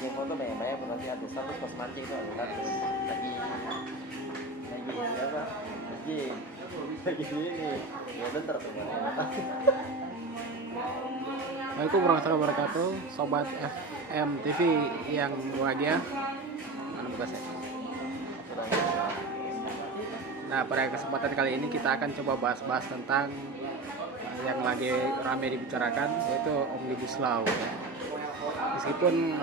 bikin foto banyak berarti ada satu pas mancing itu ada lagi apa lagi ini ya bentar tuh. Assalamualaikum warahmatullahi wabarakatuh, sobat FM TV yang bahagia. Mana buka saya? Nah, pada kesempatan kali ini kita akan coba bahas-bahas tentang yang lagi ramai dibicarakan, yaitu Omnibus Law. Meskipun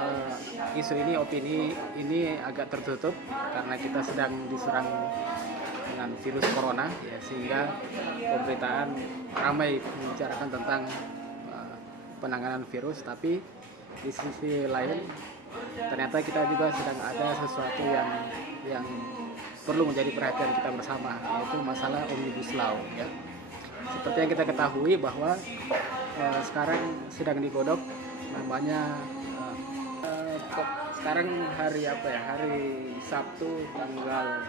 isu ini, opini ini agak tertutup karena kita sedang diserang dengan virus corona, ya, sehingga pemberitaan ramai membicarakan tentang penanganan virus, tapi di sisi lain ternyata kita juga sedang ada sesuatu yang perlu menjadi perhatian kita bersama, yaitu masalah Omnibus Law, ya. Seperti yang kita ketahui bahwa sekarang sedang digodok namanya sekarang hari apa ya, hari Sabtu tanggal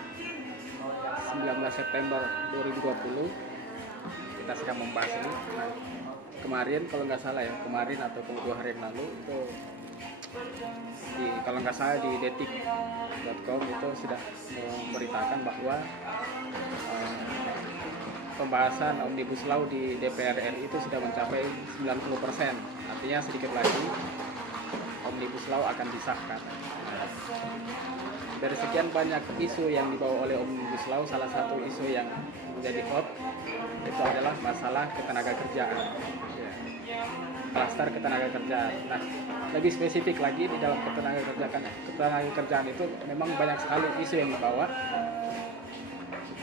19 September 2020 kita sedang membahas ini. Nah, kemarin kalau nggak salah ya, kemarin atau 2 hari yang lalu itu kalau nggak salah di detik.com itu sudah memberitakan bahwa pembahasan Omnibus Law di DPR RI itu sudah mencapai 90%. Artinya sedikit lagi Omnibus Law akan disahkan. Dari sekian banyak isu yang dibawa oleh Omnibus Law, salah satu isu yang menjadi hot itu adalah masalah ketenaga kerjaan, klaster ketenaga kerjaan. Nah, lebih spesifik lagi di dalam ketenaga kerjaan itu memang banyak sekali isu yang dibawa,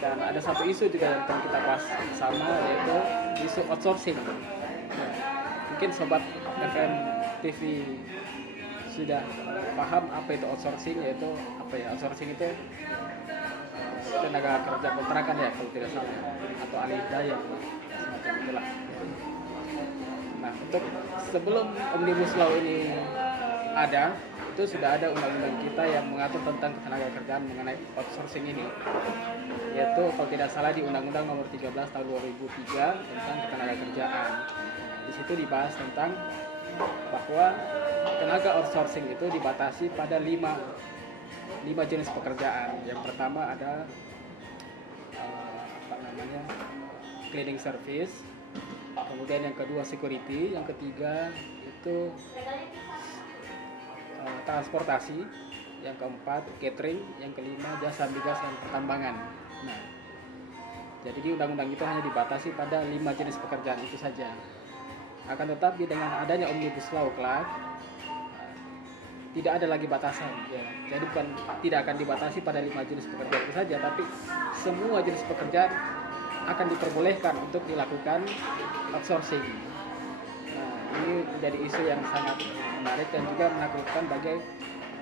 dan ada satu isu juga yang akan kita bahas sama, yaitu isu outsourcing. Nah, mungkin sobat FM TV sudah paham apa itu outsourcing, yaitu apa ya, outsourcing itu tenaga kerja kontrakan ya kalau tidak salah, atau alih daya semacam itulah. Nah, untuk sebelum Omnibus Law ini ada, itu sudah ada undang-undang kita yang mengatur tentang ketenaga kerjaan mengenai outsourcing ini, yaitu kalau tidak salah di Undang-Undang Nomor 13 Tahun 2003 tentang ketenaga kerjaan. Di situ dibahas tentang bahwa tenaga outsourcing itu dibatasi pada 5 jenis pekerjaan. Yang pertama ada cleaning service, kemudian yang kedua security, yang ketiga itu transportasi, yang keempat catering, yang kelima jasa migas dan pertambangan. Nah, jadi di undang-undang itu hanya dibatasi pada 5 jenis pekerjaan itu saja. Akan tetapi dengan adanya Omnibus Law kelak tidak ada lagi batasan, ya. Jadi bukan tidak akan dibatasi pada 5 jenis pekerjaan itu saja, tapi semua jenis pekerjaan akan diperbolehkan untuk dilakukan outsourcing. Nah, ini menjadi isu yang sangat menarik dan juga menakutkan bagi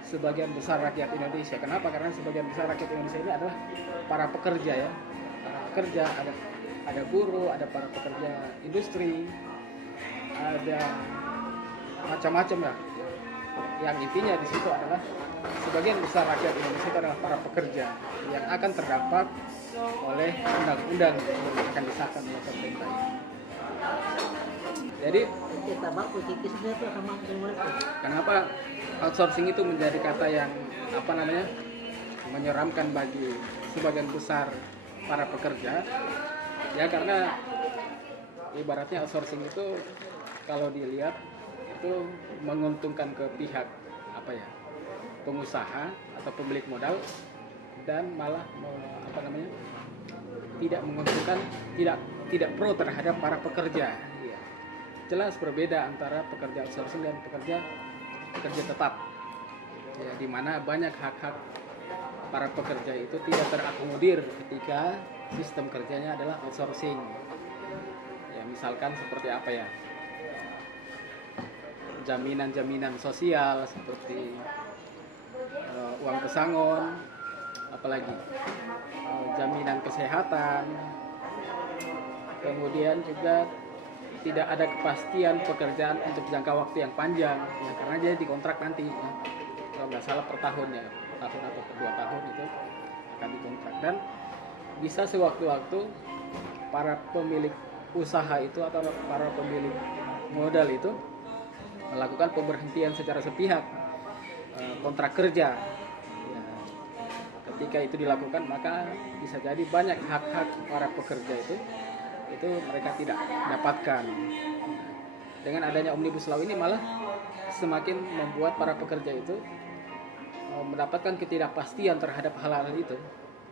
sebagian besar rakyat Indonesia. Kenapa? Karena sebagian besar rakyat Indonesia ini adalah para pekerja, ya. Para pekerja, ada buruh, ada para pekerja industri, ada macam-macam ya. Yang intinya di situ adalah sebagian besar rakyat Indonesia itu adalah para pekerja yang akan terdampak oleh undang-undang yang akan disahkan oleh pemerintah ini. Jadi kenapa outsourcing itu menjadi kata yang menyeramkan bagi sebagian besar para pekerja? Ya, karena ibaratnya outsourcing itu kalau dilihat itu menguntungkan ke pihak pengusaha atau pemilik modal, dan malah tidak menguntungkan, tidak pro terhadap para pekerja. Jelas berbeda antara pekerja outsourcing dan pekerja tetap, ya, di mana banyak hak-hak para pekerja itu tidak terakomodir ketika sistem kerjanya adalah outsourcing. Ya, misalkan seperti apa ya, jaminan sosial seperti uang pesangon, apalagi jaminan kesehatan, kemudian juga tidak ada kepastian pekerjaan untuk jangka waktu yang panjang, ya, karena dia dikontrak nanti, ya. Kalau nggak salah per tahun, ya, per tahun atau per 2 tahun itu akan dikontrak, dan bisa sewaktu-waktu para pemilik usaha itu atau para pemilik modal itu melakukan pemberhentian secara sepihak. kontrak kerja. Ya, ketika itu dilakukan maka bisa jadi banyak hak-hak para pekerja itu mereka tidak dapatkan. Dengan adanya Omnibus Law ini malah semakin membuat para pekerja itu mendapatkan ketidakpastian terhadap hal-hal itu,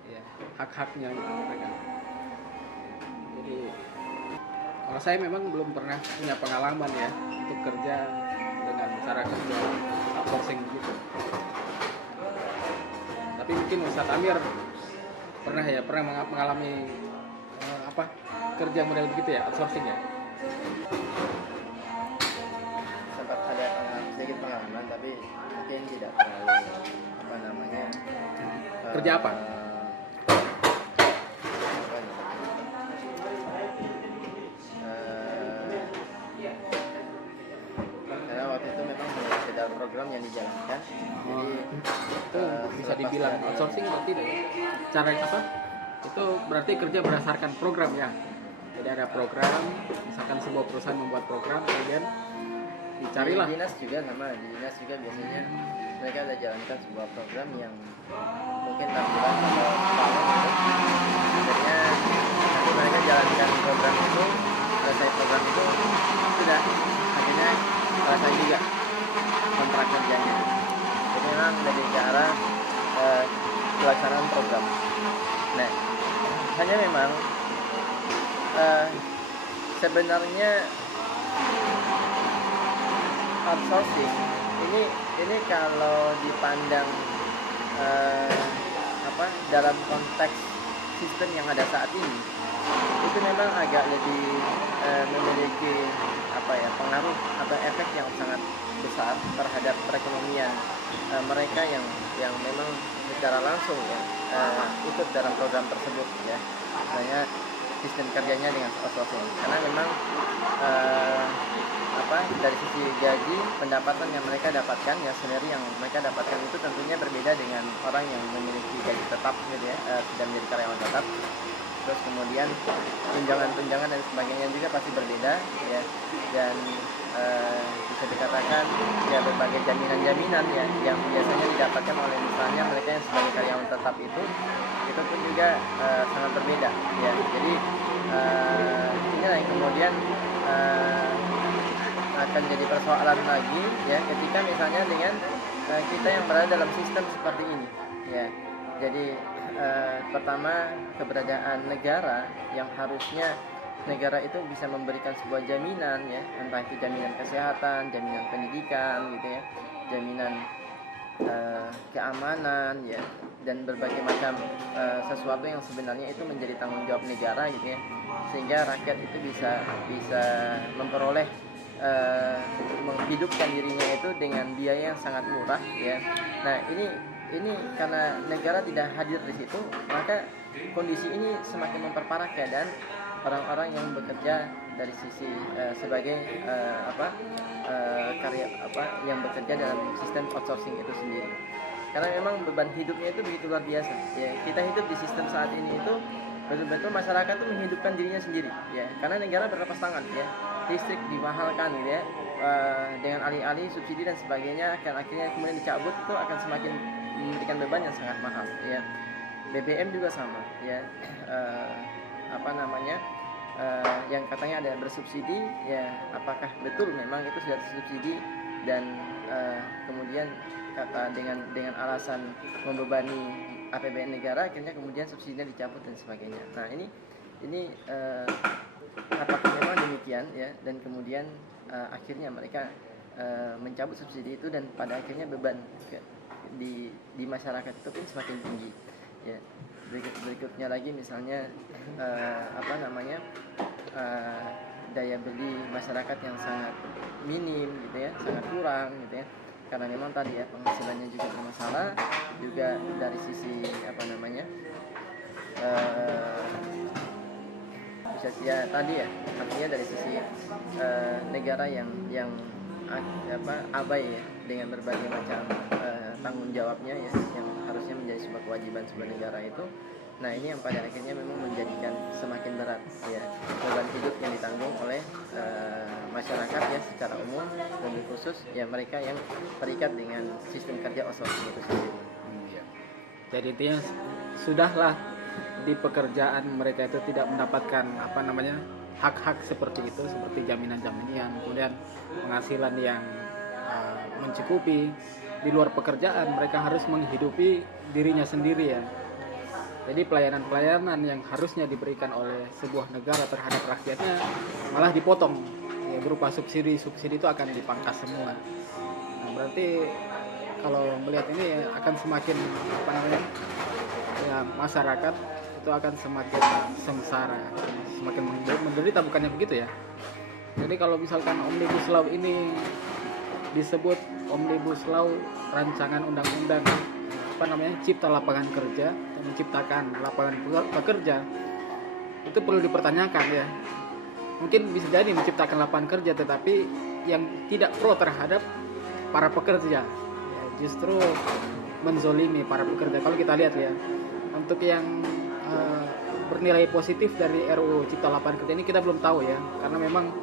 ya, hak-haknya gitu mereka. Jadi kalau saya memang belum pernah punya pengalaman ya untuk kerja dengan cara kerja outsourcing gitu. Tapi mungkin Ustadz Amir pernah mengalami kerja model begitu ya, outsourcing ya. Sempat ada sedikit pengalaman, tapi mungkin tidak terlalu Kerja apa? Karena waktu itu memang hanya sekedar program yang dijalankan, jadi itu bisa dibilang outsourcing atau tidak? Cara apa? Itu berarti kerja berdasarkan program ya. Jadi ada program, misalkan sebuah perusahaan membuat program, kemudian dicarilah. Di dinas juga sama, di dinas juga biasanya mereka ada jalankan sebuah program yang mungkin 6 bulan atau tahun itu, akhirnya nanti mereka jalankan program itu, selesai program itu sudah akhirnya selesai juga kontrak kerjanya. Jadi memang lebih ke arah pelaksanaan program. Nah, hanya memang sebenarnya outsourcing ini kalau dipandang dalam konteks sistem yang ada saat ini, itu memang agak lebih memiliki pengaruh atau efek yang sangat besar terhadap perekonomian mereka yang memang secara langsung ikut dalam program tersebut ya, misalnya sistem kerjanya dengan outsourcing, karena memang dari sisi gaji, pendapatan yang mereka dapatkan ya, salary yang mereka dapatkan itu tentunya berbeda dengan orang yang memiliki gaji tetap gitu ya, sudah menjadi karyawan tetap. Terus kemudian tunjangan dan sebagainya juga pasti berbeda ya, dan bisa dikatakan ya berbagai jaminan ya yang biasanya didapatkan oleh misalnya mereka yang sebagai karyawan tetap itu pun juga sangat berbeda ya. Jadi inilah yang kemudian akan jadi persoalan lagi ya, ketika misalnya dengan kita yang berada dalam sistem seperti ini ya. Jadi pertama, keberadaan negara yang harusnya negara itu bisa memberikan sebuah jaminan ya, entah itu jaminan kesehatan, jaminan pendidikan gitu ya, jaminan keamanan ya, dan berbagai macam sesuatu yang sebenarnya itu menjadi tanggung jawab negara gitu ya, sehingga rakyat itu bisa memperoleh menghidupkan dirinya itu dengan biaya yang sangat murah ya. Nah ini karena negara tidak hadir di situ, maka kondisi ini semakin memperparah keadaan orang-orang yang bekerja dari sisi sebagai yang bekerja dalam sistem outsourcing itu sendiri. Karena memang beban hidupnya itu begitu luar biasa ya. Kita hidup di sistem saat ini itu betul-betul masyarakat itu menghidupkan dirinya sendiri ya, karena negara berlepas tangan ya, listrik dimahalkan gitu ya, dengan alih-alih subsidi dan sebagainya, akan akhirnya kemudian dicabut, itu akan semakin memberikan beban yang sangat mahal ya. BBM juga sama ya, yang katanya ada bersubsidi ya, apakah betul memang itu sudah subsidi, dan kemudian kata dengan alasan membebani APBN negara, akhirnya kemudian subsidinya dicabut dan sebagainya. Nah ini apakah memang demikian ya, dan kemudian akhirnya mereka mencabut subsidi itu, dan pada akhirnya beban di masyarakat itu pun semakin tinggi ya. Berikutnya lagi misalnya daya beli masyarakat yang sangat minim gitu ya, sangat kurang gitu ya, karena memang tadi ya penghasilannya juga bermasalah, juga dari sisi bisa ya tadi ya, artinya dari sisi negara yang abai ya dengan berbagai macam tanggung jawabnya ya, yang harusnya menjadi sebuah kewajiban sebuah negara itu Nah ini yang pada akhirnya memang menjadikan semakin berat ya beban hidup yang ditanggung oleh masyarakat ya secara umum, lebih khusus ya mereka yang terikat dengan sistem kerja outsourcing itu sendiri. Iya. Jadi intinya sudahlah di pekerjaan mereka itu tidak mendapatkan hak-hak seperti itu, seperti jaminan-jaminan, kemudian penghasilan yang mencukupi. Di luar pekerjaan mereka harus menghidupi dirinya sendiri ya. Jadi pelayanan-pelayanan yang harusnya diberikan oleh sebuah negara terhadap rakyatnya malah dipotong ya, berupa subsidi itu akan dipangkas semua. Nah, berarti kalau melihat ini ya, akan semakin ya, masyarakat itu akan semakin sengsara, semakin menderita, bukannya begitu ya. Jadi kalau misalkan Omnibus Law ini disebut Omnibus Law rancangan undang-undang cipta lapangan kerja, menciptakan lapangan pekerja, itu perlu dipertanyakan ya. Mungkin bisa jadi menciptakan lapangan kerja tetapi yang tidak pro terhadap para pekerja ya, justru menzolimi para pekerja. Kalau kita lihat ya, untuk yang bernilai positif dari RUU Cipta Lapangan Kerja ini kita belum tahu ya, karena memang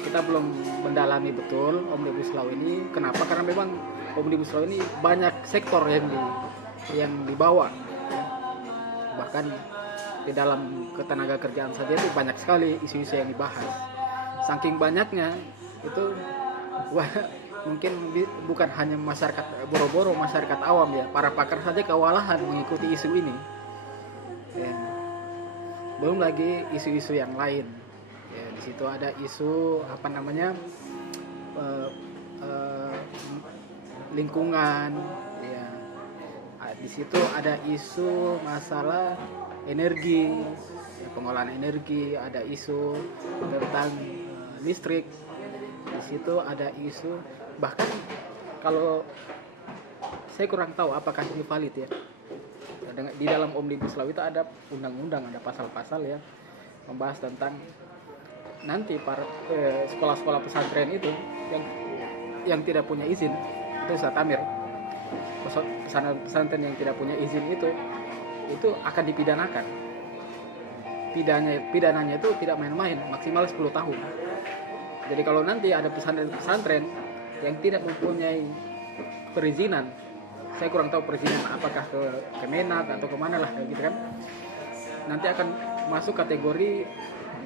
kita belum mendalami betul Omnibus Law ini. Kenapa? Karena memang Omnibus Law ini banyak sektor yang dibawa, bahkan di dalam ketenaga kerjaan saja itu banyak sekali isu-isu yang dibahas. Saking banyaknya itu mungkin bukan hanya masyarakat boro-boro, masyarakat awam ya, para pakar saja kewalahan mengikuti isu ini ya. Belum lagi isu-isu yang lain ya, di situ ada isu lingkungan ya. Di situ ada isu masalah energi ya, pengolahan energi, ada isu tentang listrik, di situ ada isu, bahkan kalau saya kurang tahu apakah ini valid ya, di dalam Omnibus Law itu ada undang-undang, ada pasal-pasal ya membahas tentang nanti para sekolah-sekolah pesantren itu yang tidak punya izin, itu Zatamir, pesantren yang tidak punya izin itu akan dipidanakan. Pidananya itu tidak main-main, maksimal 10 tahun. Jadi kalau nanti ada pesantren yang tidak mempunyai perizinan, saya kurang tahu perizinan apakah ke Kemenak atau kemana lah gitu kan, nanti akan masuk kategori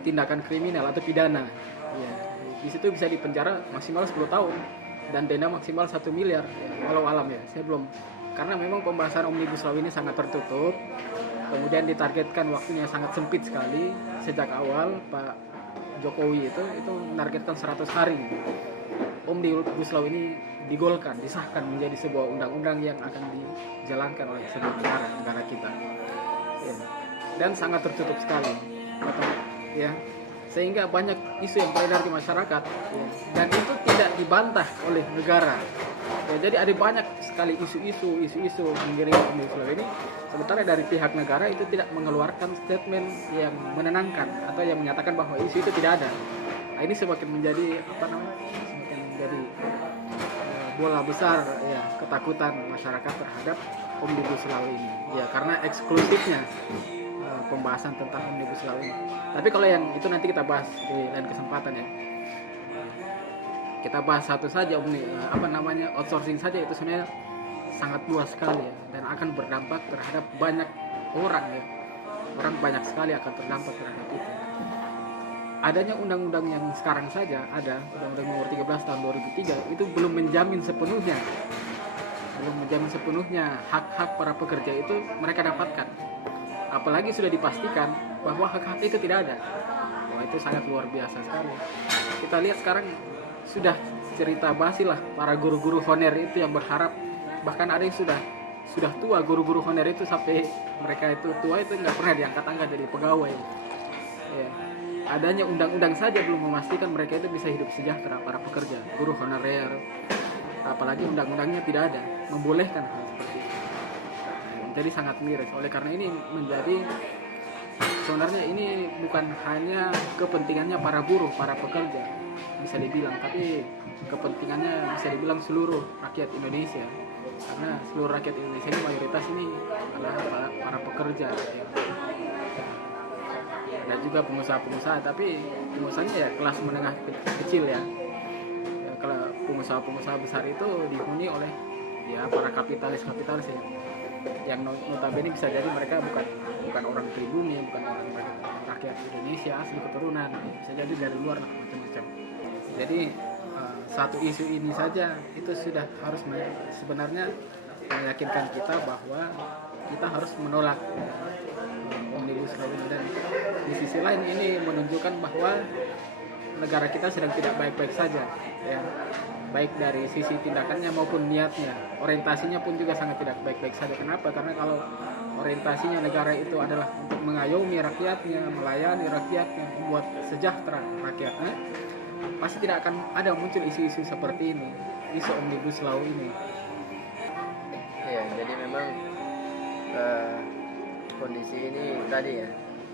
tindakan kriminal atau pidana ya. Di situ bisa dipenjara maksimal 10 tahun dan denda maksimal 1 miliar ya, walau alam ya, saya belum, karena memang pembahasan Omnibus Law ini sangat tertutup, kemudian ditargetkan waktunya sangat sempit sekali. Sejak awal Pak Jokowi itu menargetkan 100 hari Omnibus Law ini digolkan, disahkan menjadi sebuah undang-undang yang akan dijalankan oleh seluruh negara kita ya. Dan sangat tertutup sekali ya, sehingga banyak isu yang beredar di masyarakat ya, dan itu tidak dibantah oleh negara ya. Jadi ada banyak sekali isu-isu mengiringi Omnibus Law ini, sementara dari pihak negara itu tidak mengeluarkan statement yang menenangkan atau yang menyatakan bahwa isu itu tidak ada. Nah, ini semakin menjadi bola besar ya, ketakutan masyarakat terhadap Omnibus Law ini ya, karena eksklusifnya pembahasan tentang Omnibus Law ini. Tapi kalau yang itu nanti kita bahas di lain kesempatan ya. Kita bahas satu saja, outsourcing saja itu sebenarnya sangat luas sekali ya, dan akan berdampak terhadap banyak orang ya. Orang banyak sekali akan terdampak terhadap itu. Adanya undang-undang yang sekarang saja ada, Undang-Undang Nomor 13 tahun 2003, itu belum menjamin sepenuhnya hak-hak para pekerja itu mereka dapatkan. Apalagi sudah dipastikan bahwa hak-hak itu tidak ada. Wah, itu sangat luar biasa sekali. Kita lihat sekarang sudah cerita basi lah para guru-guru honorer itu yang berharap, bahkan ada yang sudah tua guru-guru honorer itu, sampai mereka itu tua itu nggak pernah diangkat-angkat jadi pegawai ya. Adanya undang-undang saja belum memastikan mereka itu bisa hidup sejahtera, para pekerja guru honorer, apalagi undang-undangnya tidak ada membolehkan hal seperti itu. Jadi sangat miris. Oleh karena ini sebenarnya ini bukan hanya kepentingannya para buruh, para pekerja, bisa dibilang, tapi kepentingannya bisa dibilang seluruh rakyat Indonesia, karena seluruh rakyat Indonesia ini mayoritas ini adalah para pekerja ya. Dan juga pengusaha-pengusaha, tapi pengusahanya ya kelas menengah kecil ya. Kalau pengusaha-pengusaha besar itu dihuni oleh ya para kapitalis-kapitalis ya, yang notabene bisa jadi mereka bukan orang pribumi, bukan orang rakyat Indonesia asli keturunan, bisa jadi dari luar macam-macam. Jadi satu isu ini saja itu sudah harus sebenarnya meyakinkan kita bahwa kita harus menolak Omnibus Law ini, dan di sisi lain ini menunjukkan bahwa negara kita sedang tidak baik-baik saja ya, baik dari sisi tindakannya maupun niatnya. Orientasinya pun juga sangat tidak baik-baik saja. Kenapa? Karena kalau orientasinya negara itu adalah untuk mengayomi rakyatnya, melayani rakyatnya, membuat sejahtera rakyatnya, pasti tidak akan ada muncul isu-isu seperti ini, isu Omnibus Law ini. Ya, jadi memang kondisi ini tadi ya,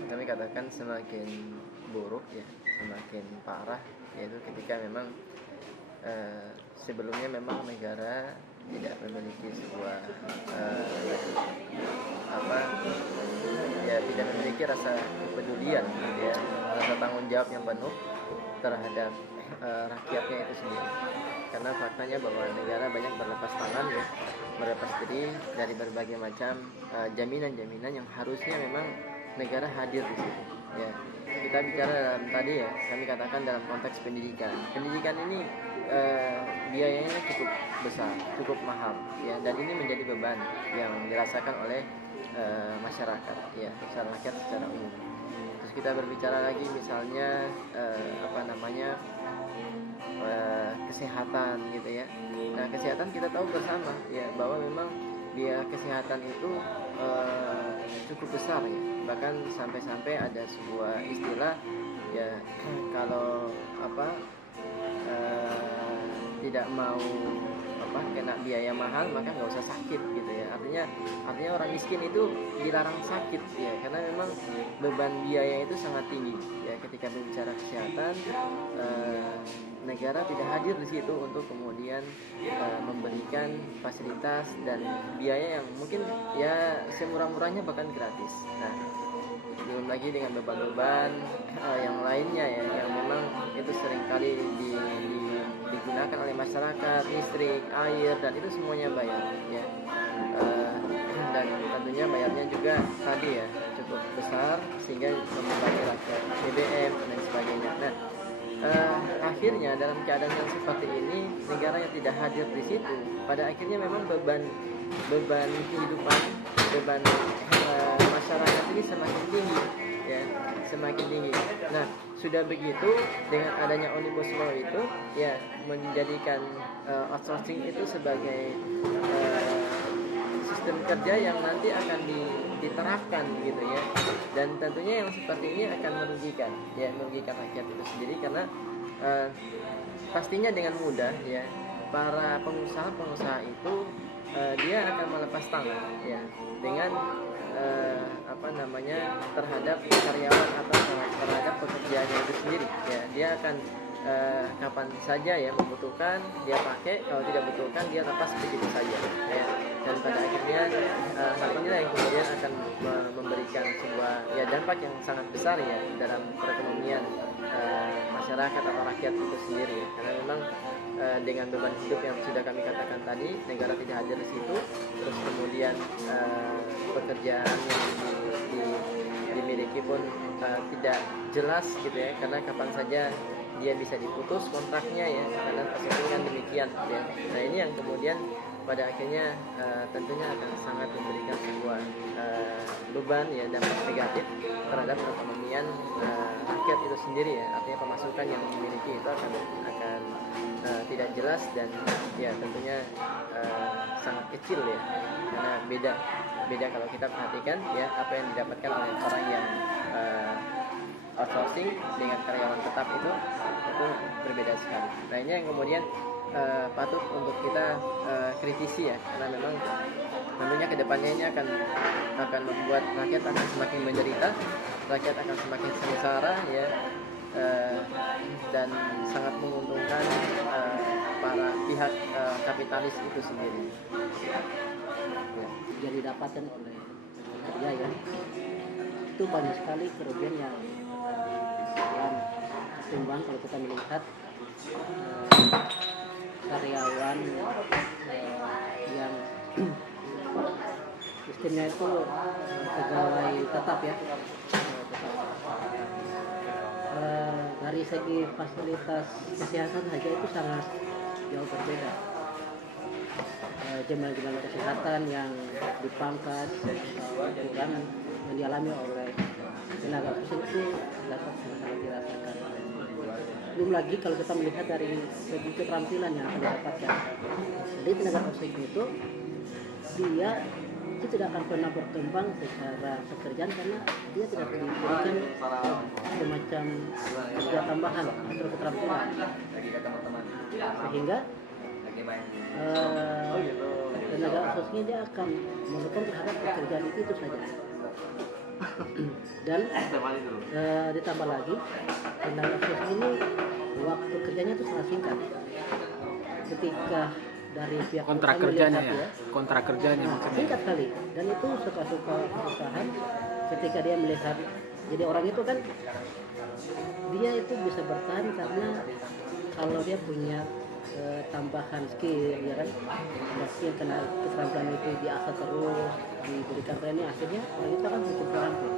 kami katakan semakin buruk ya, semakin parah, yaitu ketika memang sebelumnya memang negara tidak memiliki sebuah tidak memiliki rasa kepedulian ya, rasa tanggung jawab yang penuh terhadap rakyatnya itu sendiri. Karena faktanya bahwa negara banyak berlepas tangan ya, berlepas diri dari berbagai macam jaminan-jaminan yang harusnya memang negara hadir di situ ya. Kita bicara dalam tadi ya, kami katakan dalam konteks pendidikan. Pendidikan ini biayanya cukup besar, cukup mahal ya, dan ini menjadi beban yang dirasakan oleh masyarakat ya, rakyat secara umum. Terus kita berbicara lagi misalnya kesehatan gitu ya. Nah, kesehatan kita tahu bersama ya bahwa memang biaya kesehatan itu cukup besar ya. Bahkan sampai-sampai ada sebuah istilah ya, kalau tidak mau kena biaya mahal maka nggak usah sakit gitu ya. Artinya orang miskin itu dilarang sakit ya, karena memang beban biaya itu sangat tinggi ya. Ketika berbicara kesehatan, negara tidak hadir di situ untuk kemudian memberikan fasilitas dan biaya yang mungkin ya semurah-murahnya bahkan gratis. Nah, belum lagi dengan beban-beban yang lainnya ya, yang memang itu seringkali digunakan oleh masyarakat, listrik, air, dan itu semuanya bayar ya. Dan tentunya bayarnya juga tadi ya cukup besar sehingga membebani rakyat, BBM dan sebagainya. Nah, akhirnya dalam keadaan yang seperti ini, negara yang tidak hadir di situ, pada akhirnya memang beban kehidupan, beban masyarakat ini semakin tinggi ya, semakin tinggi. Nah, sudah begitu dengan adanya Omnibus Law itu ya menjadikan outsourcing itu sebagai sistem kerja yang nanti akan diterapkan gitu ya, dan tentunya yang seperti ini akan merugikan rakyat itu sendiri, karena pastinya dengan mudah ya para pengusaha itu dia akan melepas tangan ya dengan terhadap karyawan atau terhadap pekerjaannya itu sendiri ya. Dia akan kapan saja ya membutuhkan dia pakai, kalau tidak butuhkan dia lepas begitu saja ya. Dan pada akhirnya hal inilah yang kemudian akan memberikan sebuah ya dampak yang sangat besar ya dalam perekonomian masyarakat atau rakyat itu sendiri ya. Karena memang dengan beban hidup yang sudah kami katakan tadi, negara tidak hadir di situ, terus kemudian pekerjaan yang dimiliki pun tidak jelas gitu ya, karena kapan saja dia bisa diputus kontraknya ya, karena kan demikian ya. Nah, ini yang kemudian pada akhirnya tentunya akan sangat memberikan sebuah beban ya, dampak negatif terhadap perekonomian rakyat itu sendiri ya. Artinya pemasukan yang dimiliki itu akan tidak jelas dan ya tentunya sangat kecil ya, karena beda kalau kita perhatikan ya apa yang didapatkan oleh orang yang outsourcing dengan karyawan tetap itu berbeda sekali. Nah, ini yang kemudian patut untuk kita kritisi ya, karena memang tentunya kedepannya ini akan membuat rakyat akan semakin menderita, rakyat akan semakin sengsara ya, eh, dan sangat menguntungkan para pihak kapitalis itu sendiri. Ya. Yang didapatkan oleh pekerja ya, itu banyak sekali kerugian yang ketimbang kalau kita melihat karyawan yang sistemnya itu pegawai tetap ya. Dari segi fasilitas kesehatan saja itu sangat jauh berbeda. Jaminan kesehatan yang dipangkas kekurangan yang dialami oleh tenaga kesehatan itu dapat sangat dirasakan. Belum lagi kalau kita melihat dari segi keterampilan yang akan didapatkan. Jadi tenaga kesehatan itu dia itu tidak akan pernah berkembang secara pekerjaan karena dia tidak diberikan semacam kerja tambahan atau keterampilan, sehingga tenaga sosialnya dia akan melakukan terhadap pekerjaan itu saja. Dan ditambah lagi tenaga sosial ini waktu kerjanya itu sangat singkat. Ketika dari pihak kontrak kerjanya ya, kontrak kerjanya maksudnya singkat sekali, dan itu suka-suka perusahaan ketika dia melihat, jadi orang itu kan dia itu bisa bertahan karena kalau dia punya tambahan skill ya kan, skill kena keterampilan itu diasah terus, diberikan training, akhirnya orang itu akan cukup terampil.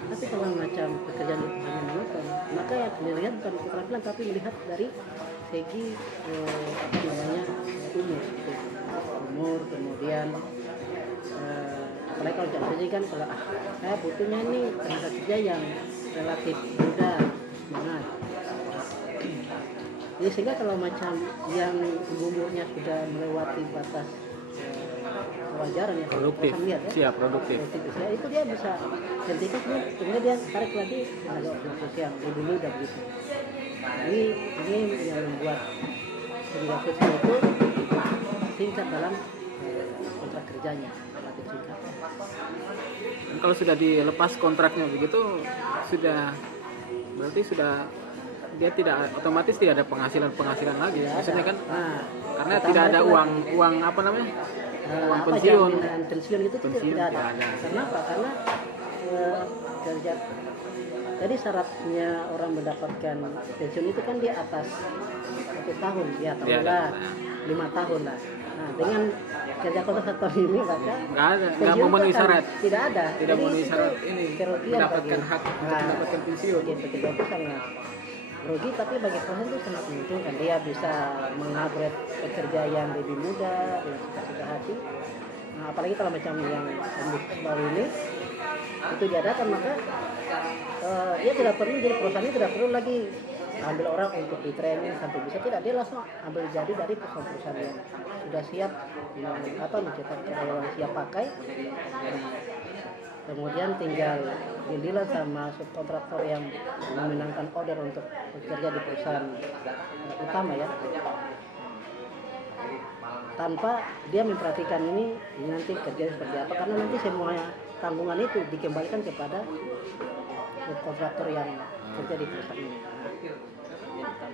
Tapi kalau macam pekerjaan itu hanya monoton, maka yang dilihat bukan keterampilan tapi melihat dari segi umur, kemudian apalagi kalau jadi kan kalau saya butuhnya nih tenaga kerja yang relatif muda, semangat. Jadi sehingga kalau macam yang umurnya sudah melewati batas kewajaran ya, produktif, lihat, ya, siap produktif ya, itu dia bisa hentikan, kemudian dia tarik lagi tenaga sosial lebih muda begitu. Ini yang membuat tenaga sosial itu singkat dalam kontrak kerjanya, relatif singkat. Dan kalau sudah dilepas kontraknya begitu, sudah berarti sudah dia tidak otomatis tidak ada penghasilan lagi, maksudnya kan, karena tidak ada uang apa namanya, uang pensiun itu tidak ada. Karena apa? Karena kerja. Jadi syaratnya orang mendapatkan pensiun itu kan di atas 1 tahun, ya tahulah 5 tahun lah. Nah, dengan kerja kontrak 1 tahun ini maka nggak memenuhi syarat, tidak memenuhi syarat ini mendapatkan hak untuk mendapatkan pensiun. Pekerja itu sangat rugi, tapi bagi perusahaan itu sangat menguntungkan. Dia bisa mengupgrade pekerja yang lebih muda dengan suka-suka hati. Nah, apalagi kalau macam yang baru ini itu diadakan, maka dia tidak perlu, jadi perusahaannya tidak perlu lagi ambil orang untuk di training sampai bisa, tidak, dia langsung ambil jadi dari perusahaan-perusahaan yang sudah siap mencetak karyawan siap pakai. Kemudian tinggal dealer sama subkontraktor yang memenangkan order untuk bekerja di perusahaan utama ya, tanpa dia memperhatikan ini nanti kerja seperti apa, karena nanti semua tanggungan itu dikembalikan kepada subkontraktor yang kerja di perusahaan ini.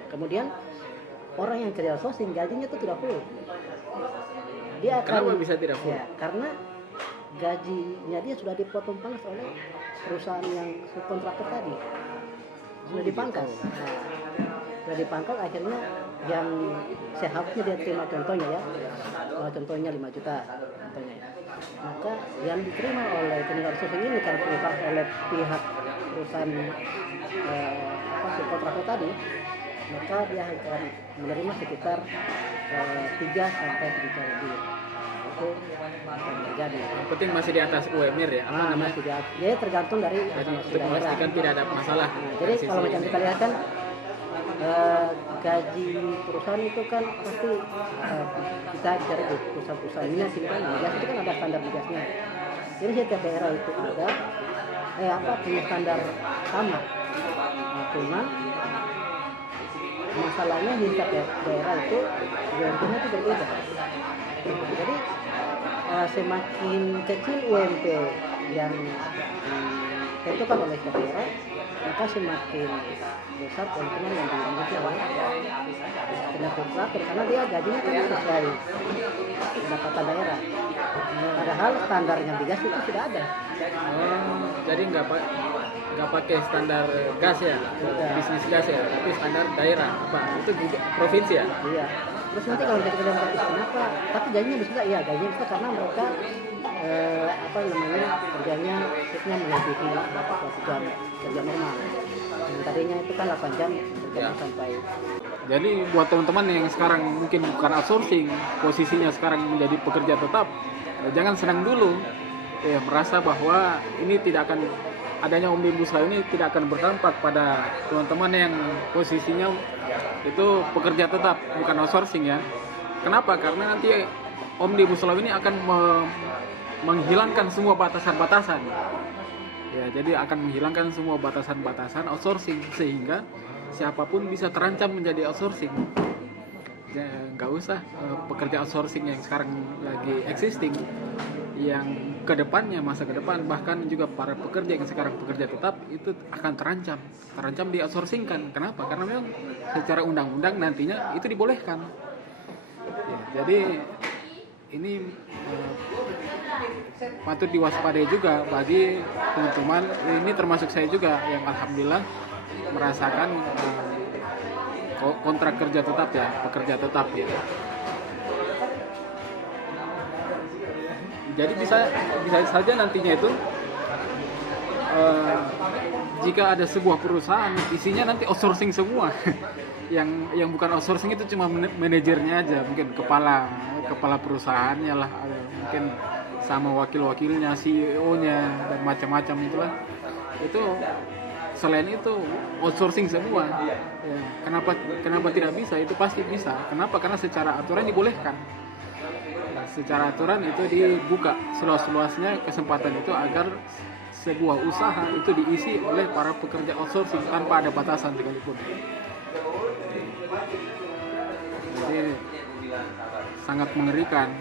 Kemudian orang yang kerja outsourcing gajinya itu tidak full. Dia akan, kenapa bisa tidak full? Ya, karena gajinya dia sudah dipotong pangkas oleh perusahaan yang subkontraktor tadi, sudah dipangkas. Nah, sudah dipangkas, akhirnya yang seharusnya dia terima, contohnya ya, contohnya 5 juta contohnya ya, maka yang diterima oleh tenaga outsourcing ini karena dipangkas oleh pihak perusahaan subkontraktor tadi, maka dia akan menerima sekitar 3 sampai 7 juta lebih. Itu akan terjadi. Yang penting masih di atas UMR ya, apa namanya? Jadi tergantung dari untuk memastikan tidak ada masalah. Jadi kalau macam kita lihat kan gaji perusahaan itu kan pasti kita bicara di perusahaan-perusahaan ini kan migas itu kan ada standar migasnya. Jadi setiap daerah itu ada punya standar sama. Nah, cuma masalahnya di setiap daerah itu UMP-nya itu berbeda. Jadi semakin kecil UMP yang ditentukan oleh daerah, maka semakin besar keuntungan yang dimiliki oleh tenaga operator karena dia gajinya kan sesuai pendapatan daerah. Padahal standarnya migas itu sudah ada. Jadi nggak pakai standar gas ya, bisnis gas ya, tapi standar daerah apa? Itu provinsi ya? Iya. Terus nanti kalau kita bilang gratis kenapa? Tapi gajinya bisa iya gajinya bisa karena mereka kerjanya shiftnya melebihi berapa 1 jam kerja normal. Yang tadinya itu kan 8 jam kerja sampai. Jadi buat teman-teman yang sekarang mungkin bukan outsourcing, posisinya sekarang menjadi pekerja tetap, jangan senang dulu. Merasa bahwa ini tidak akan adanya Omnibus Law ini tidak akan berdampak pada teman-teman yang posisinya itu pekerja tetap bukan outsourcing ya. Kenapa? Karena nanti Omnibus Law ini akan menghilangkan semua batasan-batasan. Ya, jadi akan menghilangkan semua batasan-batasan outsourcing sehingga siapapun bisa terancam menjadi outsourcing. Ya, nggak usah pekerja outsourcing yang sekarang lagi existing, yang kedepannya masa ke depan bahkan juga para pekerja yang sekarang pekerja tetap itu akan terancam di outsourcingkan. Kenapa? Karena memang secara undang-undang nantinya itu dibolehkan. Ya, jadi ini patut diwaspadai juga bagi teman-teman. Ini termasuk saya juga yang alhamdulillah merasakan kontrak kerja tetap ya, pekerja tetap ya. Jadi bisa saja nantinya itu jika ada sebuah perusahaan isinya nanti outsourcing semua. yang bukan outsourcing itu cuma manajernya aja, mungkin kepala perusahaannya lah, mungkin sama wakil-wakilnya, CEO-nya dan macam-macam itulah. Itu selain itu outsourcing semua. Ya, kenapa tidak bisa? Itu pasti bisa. Kenapa? Karena secara aturan dibolehkan. Secara aturan itu dibuka seluas-luasnya kesempatan itu agar sebuah usaha itu diisi oleh para pekerja outsourcing tanpa ada batasan sekalipun. Jadi sangat mengerikan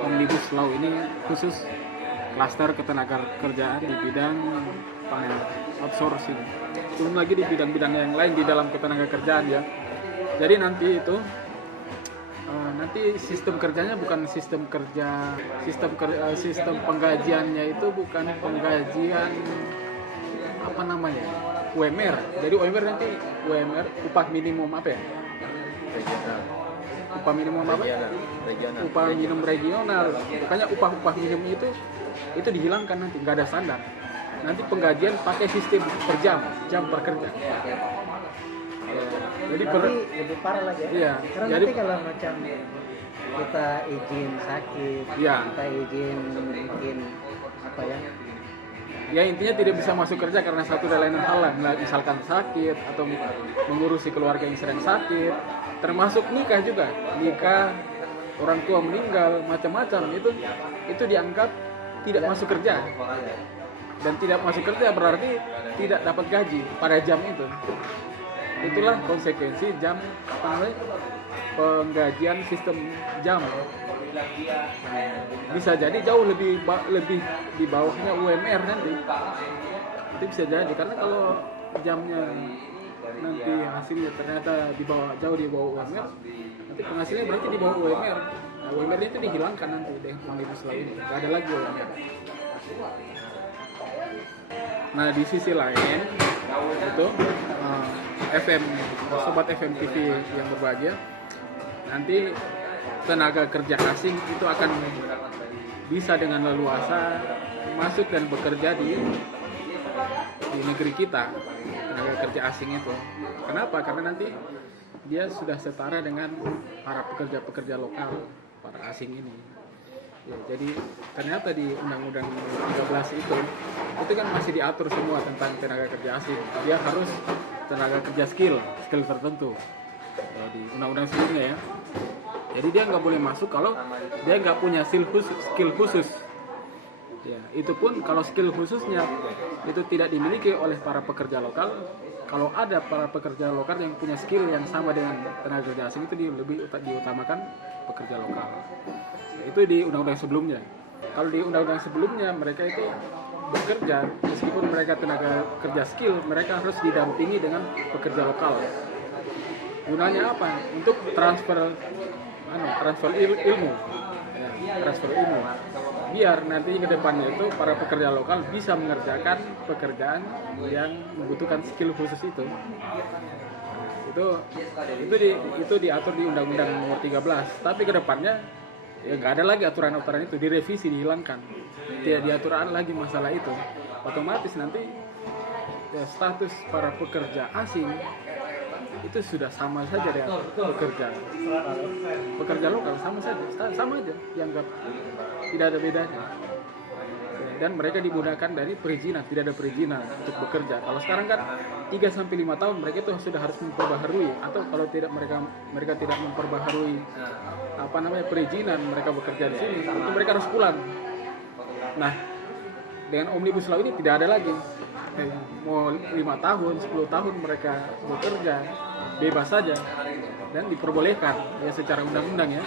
Omnibus Law ini, khusus klaster ketenaga kerjaan di bidang outsourcing. Belum lagi di bidang-bidang yang lain di dalam ketenaga kerjaan ya. Jadi nanti itu nanti sistem kerjanya bukan sistem penggajiannya itu bukan penggajian apa namanya UMR. Jadi UMR nanti upah minimum apa ya? Regional. Upah minimum apa? Regional. Upah minimum regional. Makanya upah minimum itu dihilangkan nanti, nggak ada standar. Nanti penggajian pakai sistem per jam per kerja. Jadi lebih parah lagi ya. Iya. Karena Jadi nanti kalau macam kita izin sakit, Iya. kita izin mungkin apa ya? Ya intinya tidak bisa masuk kerja karena satu dan lain hal lah, misalkan sakit atau mengurusi keluarga yang sedang sakit, termasuk nikah juga, orang tua meninggal, macam-macam itu dianggap tidak masuk kerja. Dan tidak masuk kerja berarti tidak dapat gaji pada jam itu. Itulah konsekuensi penggajian sistem jam. Bisa jadi jauh lebih di bawahnya UMR nanti. Itu bisa jadi karena kalau jamnya nanti hasilnya ternyata jauh di bawah UMR, nanti penghasilannya berarti di bawah UMR. Nah, UMR itu dihilangkan nanti deh Omnibus Law ini. Nggak ada lagi UMR. Nah di sisi lain itu sobat FM TV yang berbahagia, nanti tenaga kerja asing itu akan bisa dengan leluasa masuk dan bekerja di negeri kita, tenaga kerja asing itu. Kenapa? Karena nanti dia sudah setara dengan para pekerja-pekerja lokal, para asing ini. Ya, jadi ternyata di Undang-Undang 13 itu kan masih diatur semua tentang tenaga kerja asing. Dia harus tenaga kerja skill tertentu di Undang-Undang sebelumnya ya. Jadi dia nggak boleh masuk kalau dia nggak punya skill khusus. Ya, itu pun kalau skill khususnya itu tidak dimiliki oleh para pekerja lokal. Kalau ada para pekerja lokal yang punya skill yang sama dengan tenaga kerja asing, itu lebih diutamakan pekerja lokal. Itu di undang-undang sebelumnya. Kalau di undang-undang sebelumnya mereka itu bekerja, meskipun mereka tenaga kerja skill, mereka harus didampingi dengan pekerja lokal. Gunanya apa? Untuk transfer ilmu, ya, transfer ilmu. Biar nanti ke depannya itu para pekerja lokal bisa mengerjakan pekerjaan yang membutuhkan skill khusus itu. Itu diatur di Undang-Undang Nomor 13. Tapi ke depannya ya nggak ada lagi aturan-aturan itu, direvisi, dihilangkan. Tidak diaturkan lagi masalah itu. Otomatis nanti ya, status para pekerja asing itu sudah sama saja dengan pekerja lokal, sama aja, dianggap tidak ada bedanya. Dan mereka dimudahkan dari perizinan, tidak ada perizinan untuk bekerja. Kalau sekarang kan 3-5 tahun mereka itu sudah harus memperbaharui, atau kalau tidak mereka tidak memperbaharui perizinan mereka bekerja di sini, itu mereka harus pulang. Nah, dengan Omnibus Law ini tidak ada lagi. Mau 5 tahun, 10 tahun mereka bekerja bebas saja dan diperbolehkan ya secara undang-undang ya.